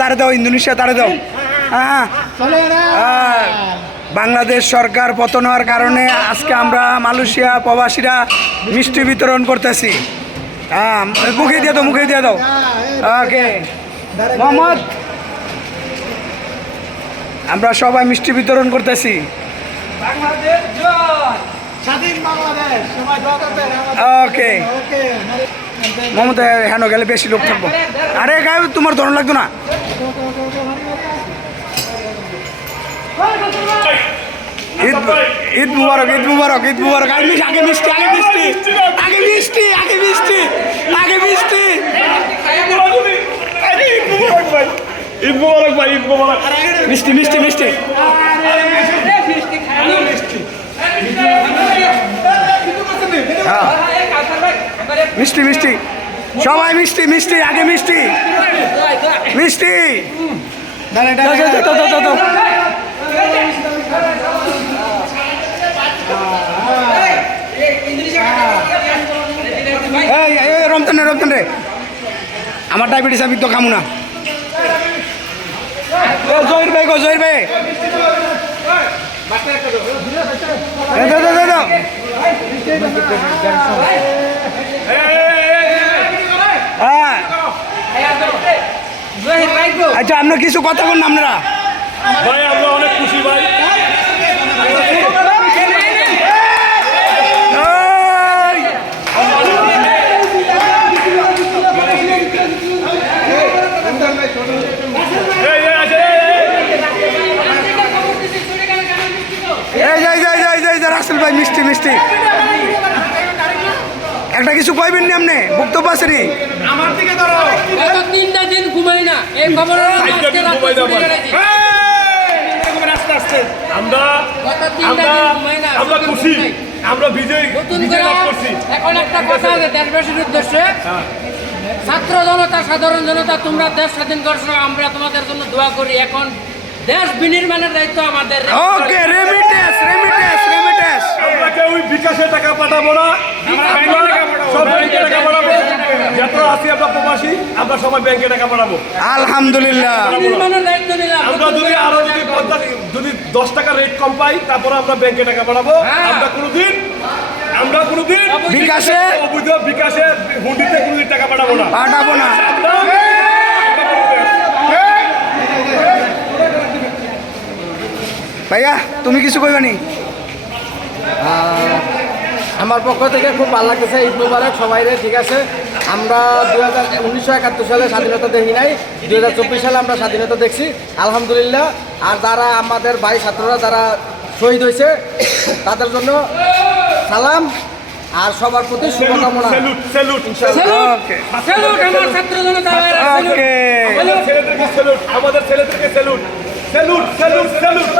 তারে দাও ইন্দোনেশিয়া তারে দাও। হ্যাঁ, বাংলাদেশ সরকার পতন হওয়ার কারণে আজকে আমরা মালয়েশিয়া প্রবাসীরা মিষ্টি বিতরণ করতেছি। হ্যাঁ, মুখে দিয়ে দাও, মুখে দিয়ে দাও। ওকে মোহাম্মদ, আমরা সবাই মিষ্টি বিতরণ করতেছি। ওকে মোহাম্মদ, হ্যাঁ গেলে বেশি লোক থাকবো। আরে গায়ে তোমার ধরন লাগতো না। ঈদ মুবারক, ঈদ মুবারক, ঈদ মুবারক। আগে মিষ্টি, আগে মিষ্টি, আগে মিষ্টি, আগে মিষ্টি, আগে মিষ্টি। ঈদ মুবারক ভাই, ঈদ মুবারক। মিষ্টি মিষ্টি মিষ্টি মিষ্টি মিষ্টি, সবাই মিষ্টি মিষ্টি, আগে মিষ্টি মিষ্টি। রমজান রে, রমজান রে, আমার ডায়াবেটিস, আমি তো খামু না। জহির ভাই গো, জহির ভাই আচ্ছা, আপনার কিছু কথা বলুন আপনারা। ভাই আমরা অনেক খুশি ভাই। রাসেল ভাই মিষ্টি মিষ্টি, একটা কিছু কইবেন নি আপনি? বক্তব্য আছে নি? আমার দিকে ধরো। গত 3টা দিন ঘুমাই না, এই খবর আমরা খুশি, আমরা বিজয় লাভ করছি। এখন একটা কথা আছে দেশবাসীর উদ্দেশ্যে, ছাত্র জনতা, সাধারণ জনতা, তোমরা দেশ স্বাধীন করছো, আমরা তোমাদের জন্য দোয়া করি। এখন দেশ বিনির্মাণের দায়িত্ব আমাদের। ওকে, রেমিটেন্স, রেমিটেন্স, রেমিটেন্স। আমরা কেউ বিকাশে টাকা পাঠাবো না, সব ব্যাংকে টাকা পাঠাবো। যত আছি আমরা প্রবাসী, আমরা সবাই ব্যাংকে টাকা পাঠাবো। আলহামদুলিল্লাহ। নির্মাণের দায়িত্ব নিলাম। আমরা যদি আরো যদি 10 টাকা রেট কম পাই, তারপরে আমরা ব্যাংকে টাকা পাঠাবো। আমরা কোনোদিন বিকাশে, অবৈধ বিকাশে হুন্ডিতে কোনোদিন টাকা পাঠাবো না, পাঠাবো না। ভাইয়া তুমি কিছু কইবানি? আমার পক্ষ থেকে খুব ভালো লাগতেছে। ঈদ মুবারক সবাই, ঠিক আছে। আমরা 1971 সালে স্বাধীনতা দেখি নাই, 2024 সালে আমরা স্বাধীনতা দেখছি, আলহামদুলিল্লাহ। আর যারা আমাদের ভাই ছাত্ররা যারা শহীদ হয়েছে তাদের জন্য সালাম, আর সবার প্রতি শুভকামনা। আমাদের ছেলেদেরকে স্যালুট, স্যালুট, স্যালুট, স্যালুট।